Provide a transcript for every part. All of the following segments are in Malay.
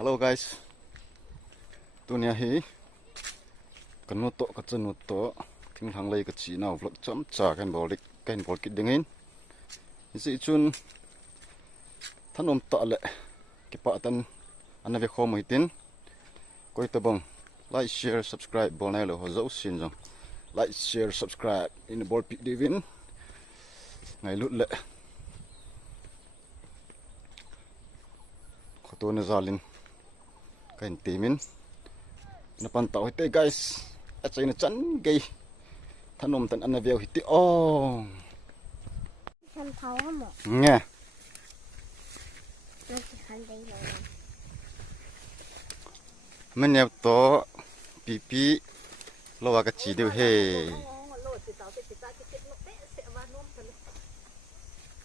Halo guys, dunia hi kenuto kecenuto ting hang lay kecil now vlog chom cha kan bolik dingin isi chun thanom ta le kipa tan anabe khom hitin koi tabong like share subscribe bolnai lo ho sin jong like share subscribe in bol pi divin ngai lut le khoto na zalin kain timin napan tau hite guys achai na chan gei thanom tan anaveu hiti Tham thấu hả mẹ? nghe Nó chỉ khăn đây rồi. mình nêu to pipi lo wa ka chi deu he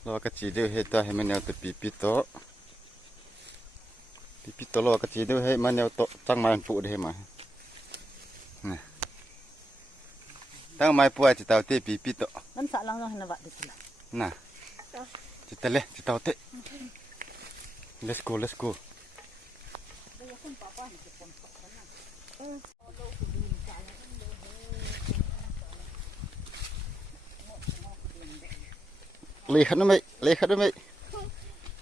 lo wa ka chi deu he ta he mình nêu to pipi to lo wa ka chi deu he mình nêu to chang mai phụ de he ma nè tang mai pu ai chi tau te pipi to Kan sa lang na ba dito. nè chi tele chi tau te let's go lihat na mai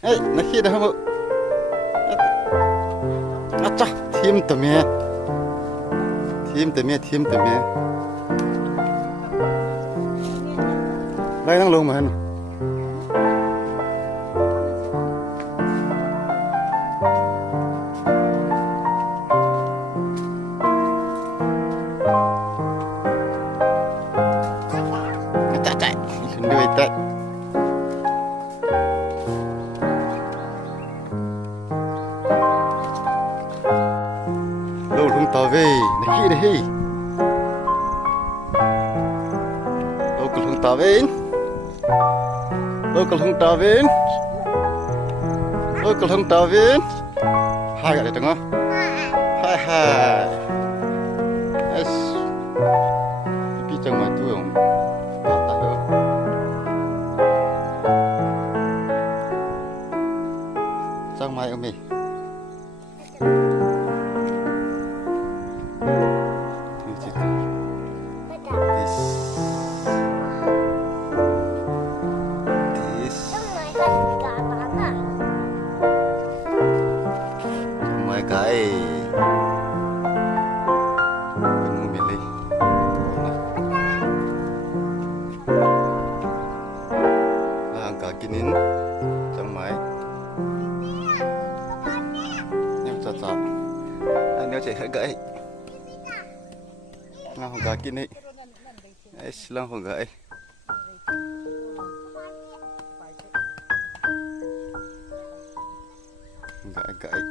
hey nakhi dah mo acha thim ta me lai nang lo man acha sendiri tak lâu không tao về này kia đây lâu còn không tao về hai cái đấy đúng không hai es pi chẳng mà tôi không ta đâu sang mai ông mày cái mình mua mì cả kinin trong máy nhưng chặt anh nếu chạy hơi gãy ngang không cả kini ấy lang không gãy gãy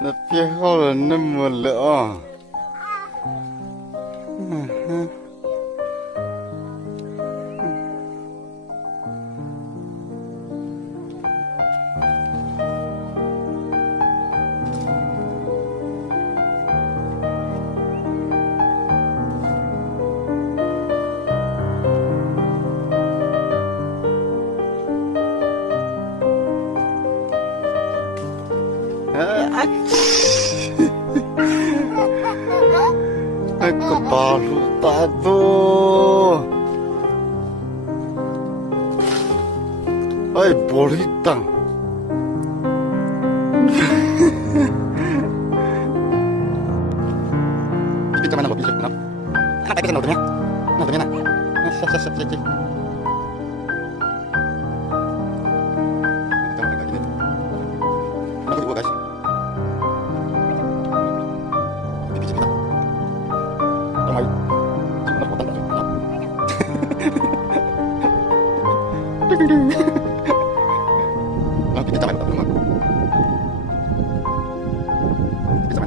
nó phía sau là nó một lửa kepala tado, ay bolitang, kita mana lebih senang, anak kita nontonnya, sih. Nanti kita main rumah. Kita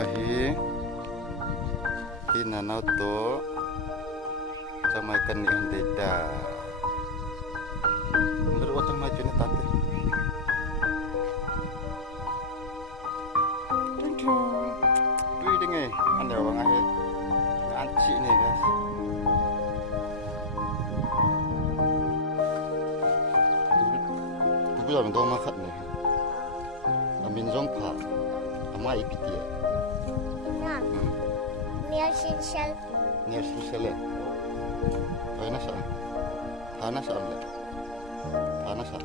Bahi Kina nauto Sama ikan ni andeda Menurut wacang maju ni tate Tui dengai Anda orang akhir Ancik ni guys Buku yang dua makat ni Amin zong pak Ama ipiti ya Nah, Mia Shinshell. Ni asli sele Kau nasa Tanah sa amle Tanah sa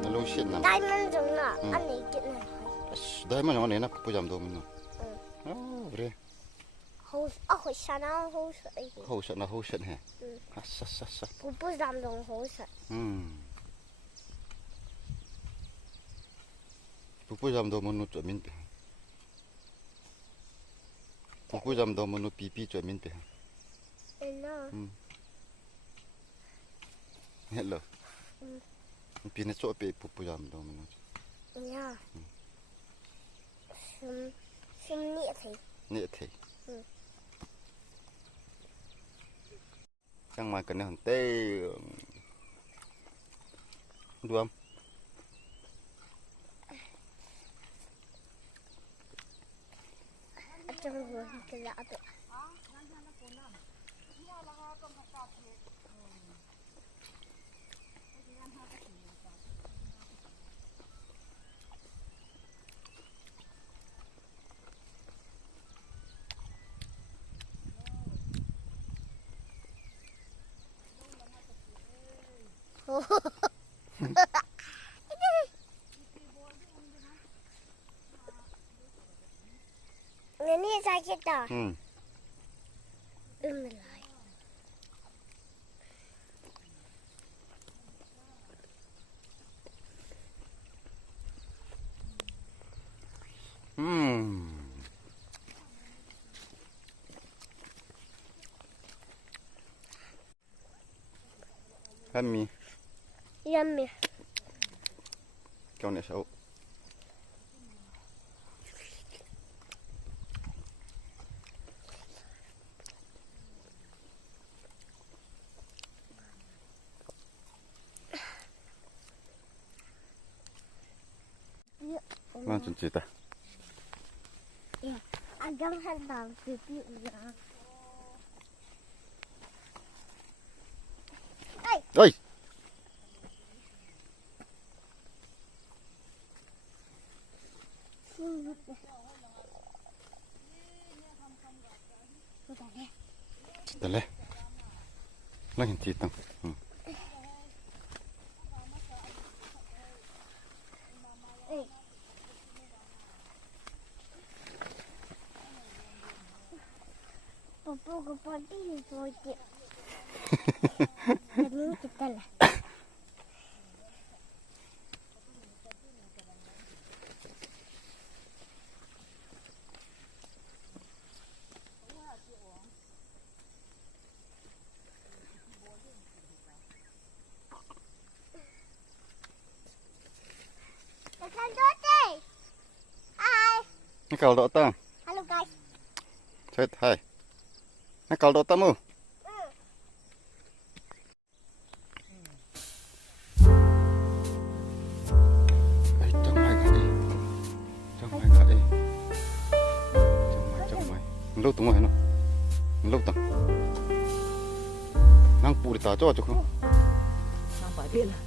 Nalushin nam Diamond dong na. Ani kit na. Dahil man naman na Buku yang dua minum Oh bre Hos, ako sana hos ay. Hausan na hausan he Asas Pupu dam dong hos. Buku jam 2 menit cho min pe Buku jam 2 menit pipi cho min pe Ena. Hello Pina cho pe buku jam 2 menit Ya. Sim ni thei. Ni thei Sang mai kan hang te Duam Atong go kila ato. Ini sakit dah. Melai. Kami Yummy. kau ni sao Macam cerita Ya, agak hendak pipi ulang. Oi Cerita leh Lagi cerita Pupu ko pati poti. Ini kita lah. Hai. Ni kau dok tang Halo guys. Chat hai Ni kau dok tamu Trong mai gak đi Trong mai gak đi Trong mai Lâu tunggu heno Lâu tang Nang pu di ta cho cho không Nampak dia lah.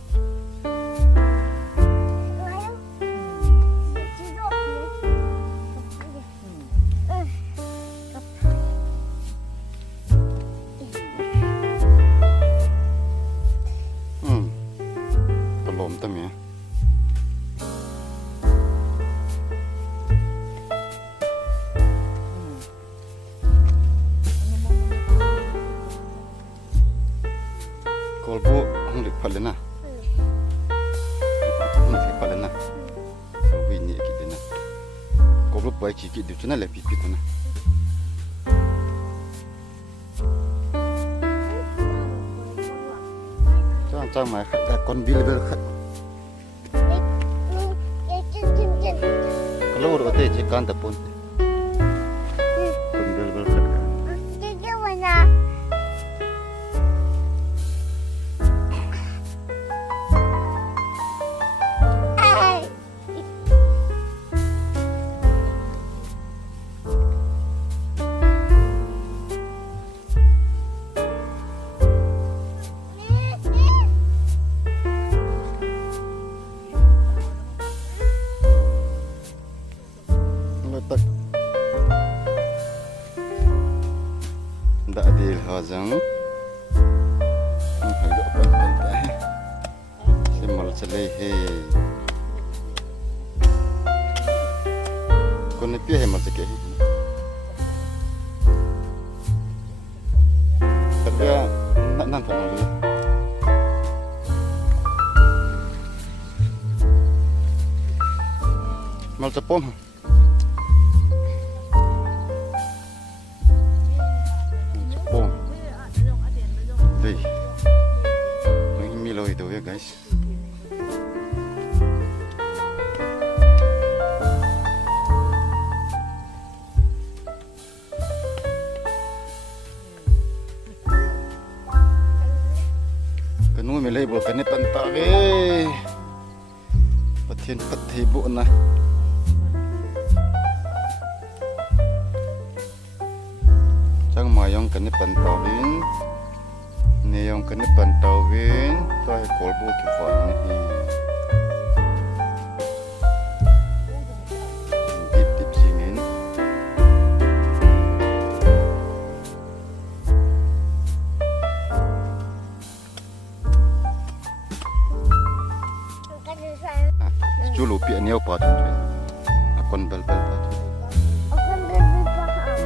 Belum tem ya Kolbu hong palena hong palena Wini kidena Kolbu baik cikit du cina lepi pitana Trang mai khát con bil bil khát Kalau udah teh cekan tepun Ndak adil hazang. Hai gak pentai. Semal celehe. Kone pia hemal cekehi. Tapi nak nampak dulu. Mal cepom. Cepom. Đây. Nó Milo itu ya guys. Kanu milay bo kanit pantake. Pathin pathibo na. Chẳng mayong kanit pantawin. Neyong kanit pantawin. Tayo kolbo kifan ni. Dip singin. Julu pi niaw patun. Akon bel patun. Akan lebih paham.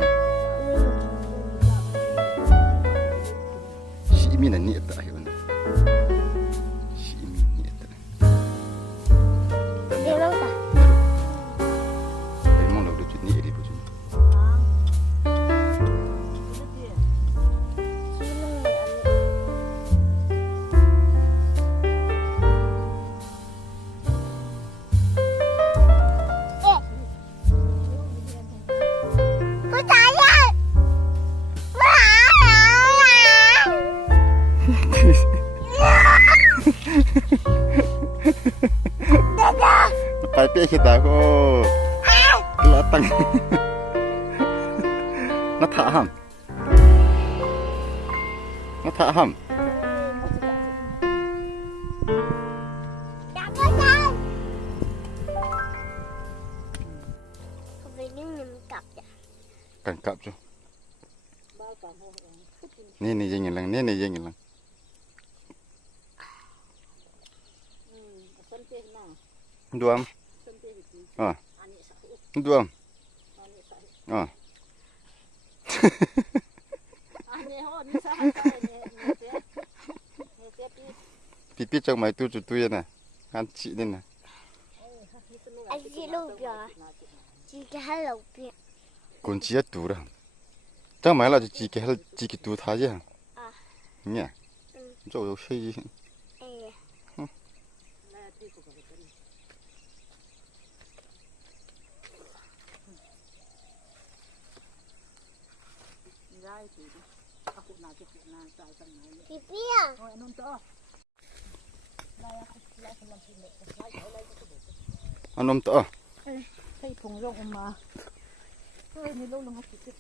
Si imi na ni ata ayun. Si imi ni ata. Dia dah. Ay mo lalu ni eri po jud. Tapi kita ko kelatang. Nataham. Nataham. Tangkap tu. Ni jengin lang, ni jengin lang. Duam. Ah. Duam. Ah. Pipi trong mày tu tu ya na. Kan chị nên nè. Anh chị lâu bia. Chị cái hai lâu bia. Con chị tu ra. Trong mày là chị cái tu thà chứ. À. Nhỉ. Rồi xây gì. Pipi à? Anom to. Thấy phùng rộng mà. Thôi như lâu lắm chị.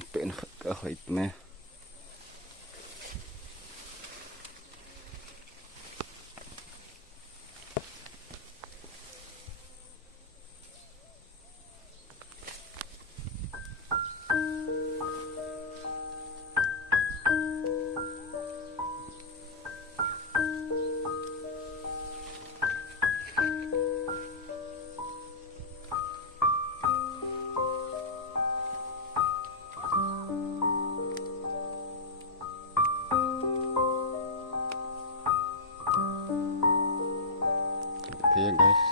pen ka hait me ya guys.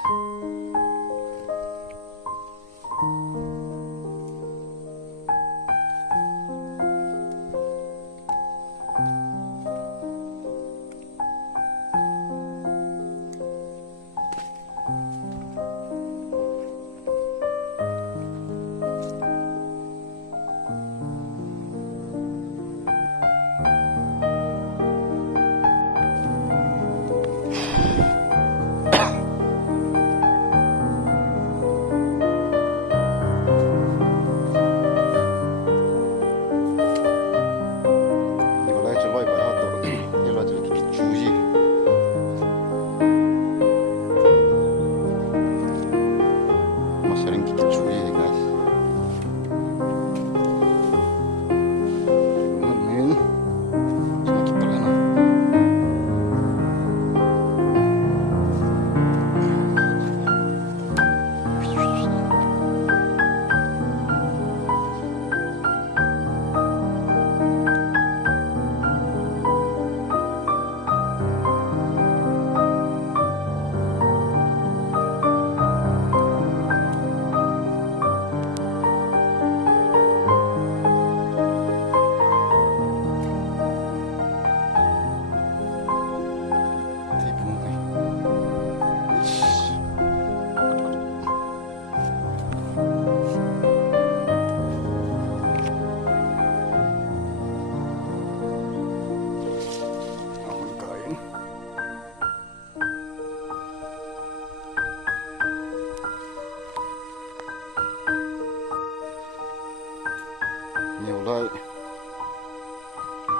nhiều lại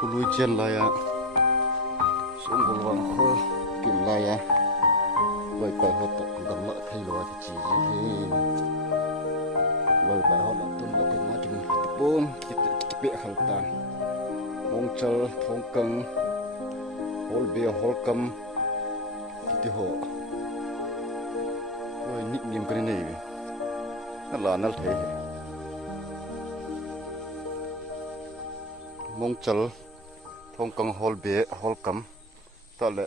lui chân lại à xuống một vòng khô kiểm lại à vậy phải hoạt động gần lại thay đổi thì chỉ gì vậy phải hoạt động tuân thủ cái má chừng tập bốn cái bệ khẩu tàn mong chờ phong căng hol bia hol cầm cái hộ rồi nickname cái này nó là nó thế mong chờ phong căng hol bia hol cầm ta lệ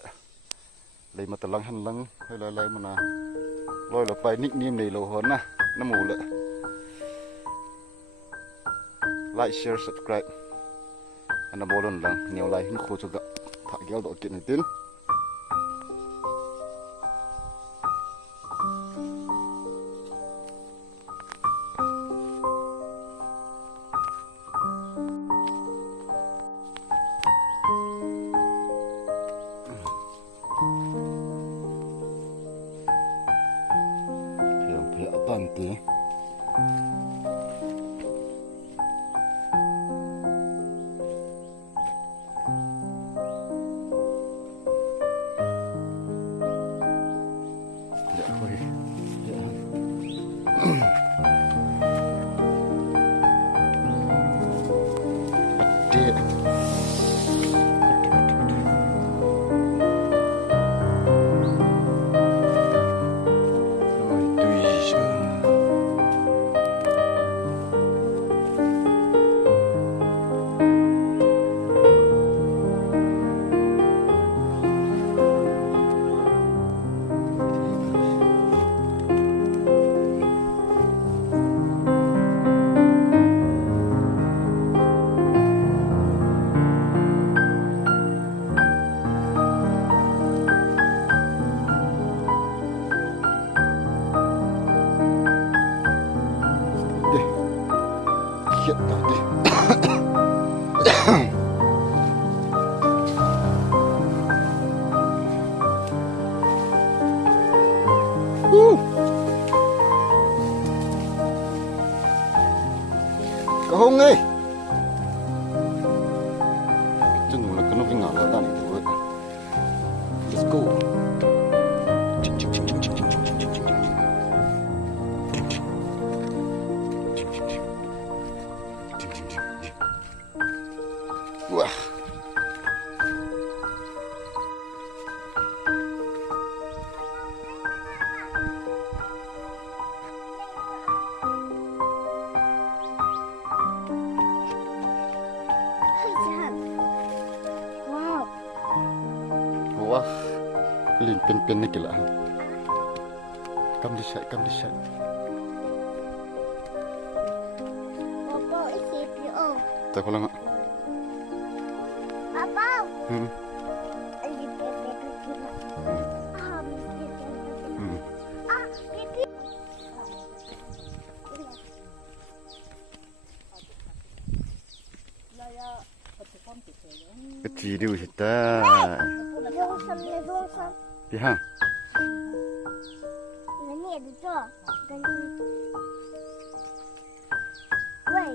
lấy mà ta lăng hành lăng hay là lấy mà na rồi là phải nickname này lâu hơn na nó mù lệ like share subscribe anh đã bố lần lăng nhiều like nó khô cho gặp thả kéo độ kiện này tiến Panti. Hiện tại đi. Có hông ấy. go. Wah. Wow. Wah. Lin pen ni kila. Come this side, come this side. Papa isi PO. Tak pulang. Papa. Hmm. Lagi pepe kecil. Ah, mesti pepe. Hmm. Ah, pipi. Kecil dia kita. Longsan. Pihang. Ini ada tu. Wei.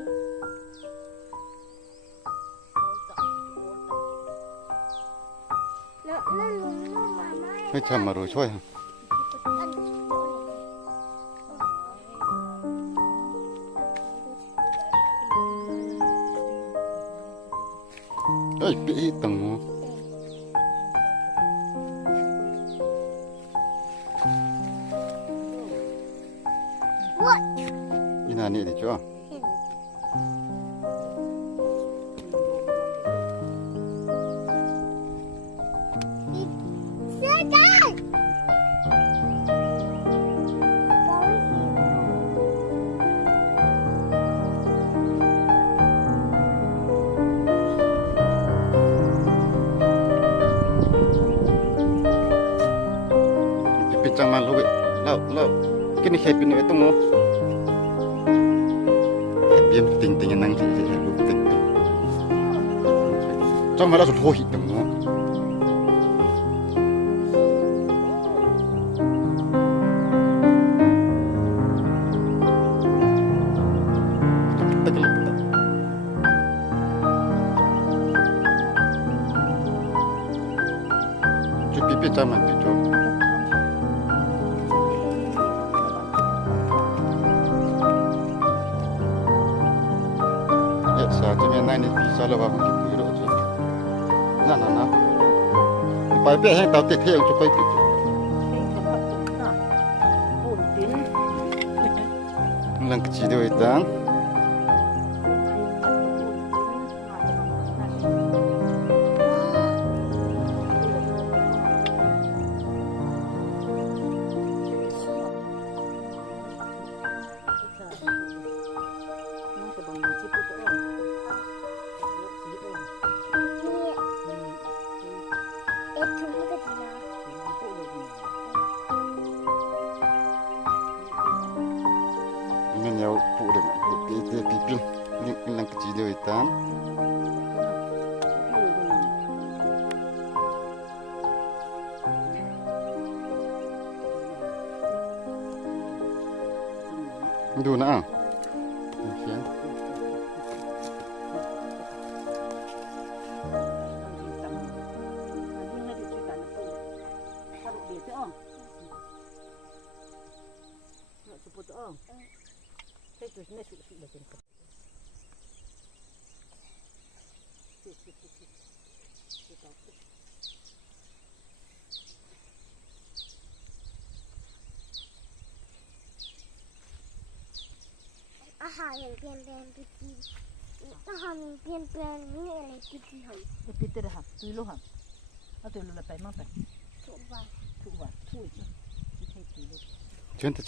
Mama. Macam maru cuy. Ay, piitang mo. What? Inani di cuy. Sedang. Picang malu we. Lau. Kini happy ni itu mo. Happy ting nang di lu ting. Cang malah sudah hohi teng mo. Cuci picang mati cuy. Sa这边那里比赛了吧？就不了就，那，摆边上到底太阳就可以比。Lang kecil dia itu. Itu juga dia. Ini yang pun itu pipi. Lang kecil dia itu. Itu nak. Okey. Aha, yang pian pipi. Aha, yang pian ni yang pipi hai. Peter ha, tu lo ha. Atau lo lepas mana? Coba. Tu je. Cinta.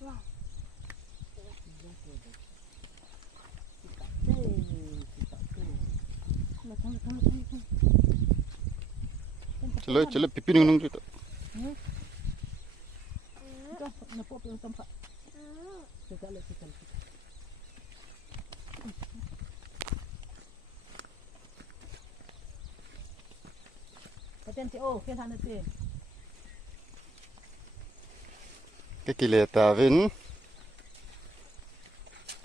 Wah. Celak pipi nung tu. Dah, nak pop yang tempat. Sekali. Patenti kan sana tu. Kekileta vin.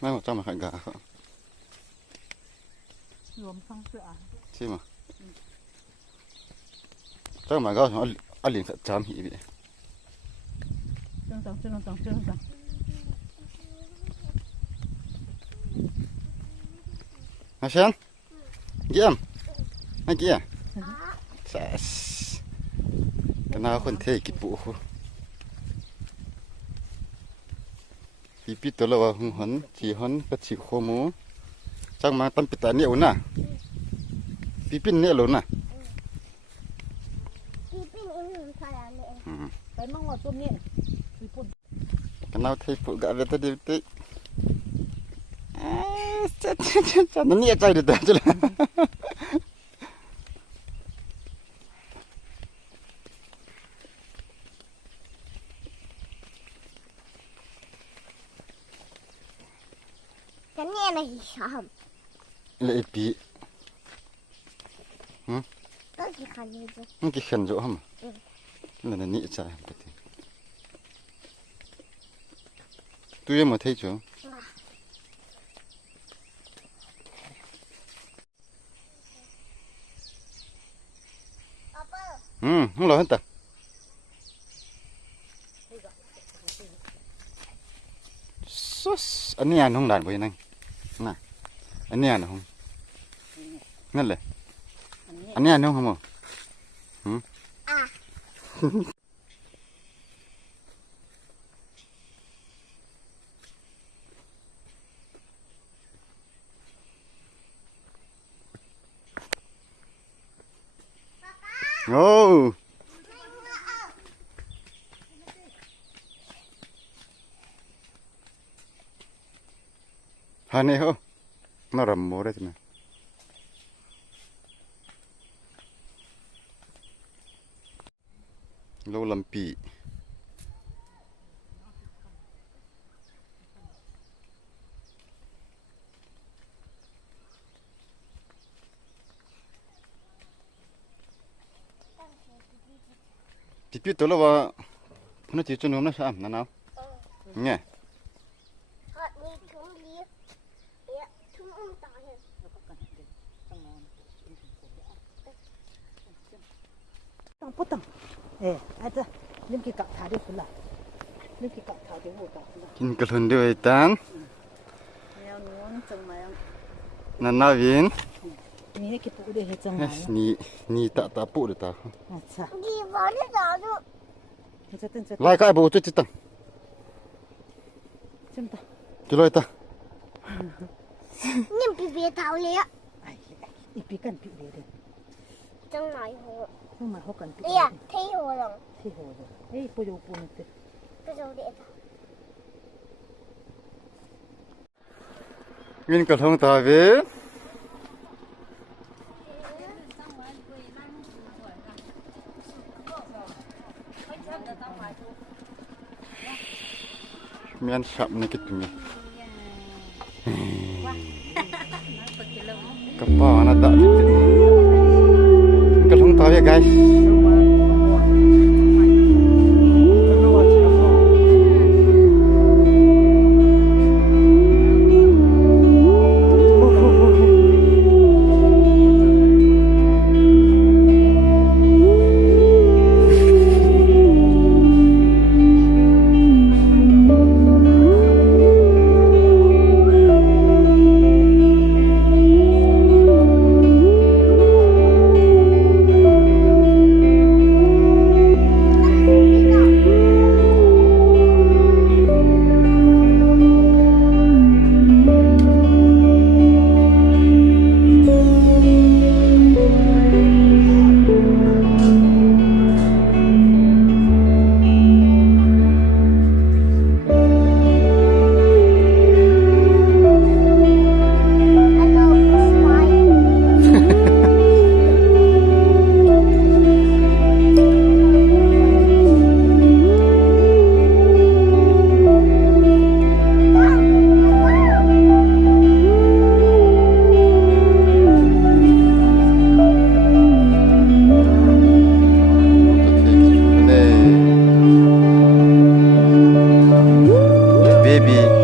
Mau macam mana gak? Rwam sang tu ah. Cima. chắc mà có ăn liền thật chám hỉ bị Trương tầng. à sen kiếm anh kia cái nàoคนเทกิปุปีตัวละว่าหันสีหันก็สีโคมูจังมาตั้งปิดตาเนี่ยอุ่นน่ะปีเนี่ยหล่นน่ะ พี่ปิ้งอื่นๆพาราเนี่ย ไปมั่งว่าต้มเนี่ยคือปุ่น cái nào thấy phụ gạ về tới đi tới chết nó nhẹ chạy được chứ là cái nghe này hầm lệ bị tôi chỉ khăn như thế cái khăn chỗ hầm là nhẹ chạy tôi em mà thấy chưa không lo hết ta anh này ăn không đàn với anh nè anh này ăn không ngheเลยanh này ăn không không à Ồ, hà này hả? Nó rầm mồ đấy chứ mà. Lâu làm pì. Thì biết tôi là vào nó chỉ cho nó sao nó nào nghe họ đi thúng đi thúng ông tao này tăng bút tăng ai ta lim cái cặp thả đi phun lại lim cái cặp thả đi hồ cặp phun lại kinh cái lần đuôi tan mèo nuông chừng mèo nè nào viênนี่cái phụ đây hết chừng mèo ni tạ phụ được ta à đi vào nó rõ được lại cái bộ chết tăng chim ta chú lôi ta nhưng bị bịa thảo lẽ ai ít bị cần bị đấy trong này hồ nhưng mà họ cần bị đi à thấy hồ rồi thì hồ rồi ấy bây giờ buồn thế bây giờ để viên cái thông ta về miền sắm này cái tụi mình cái bao nó đã cái thông ta về guys baby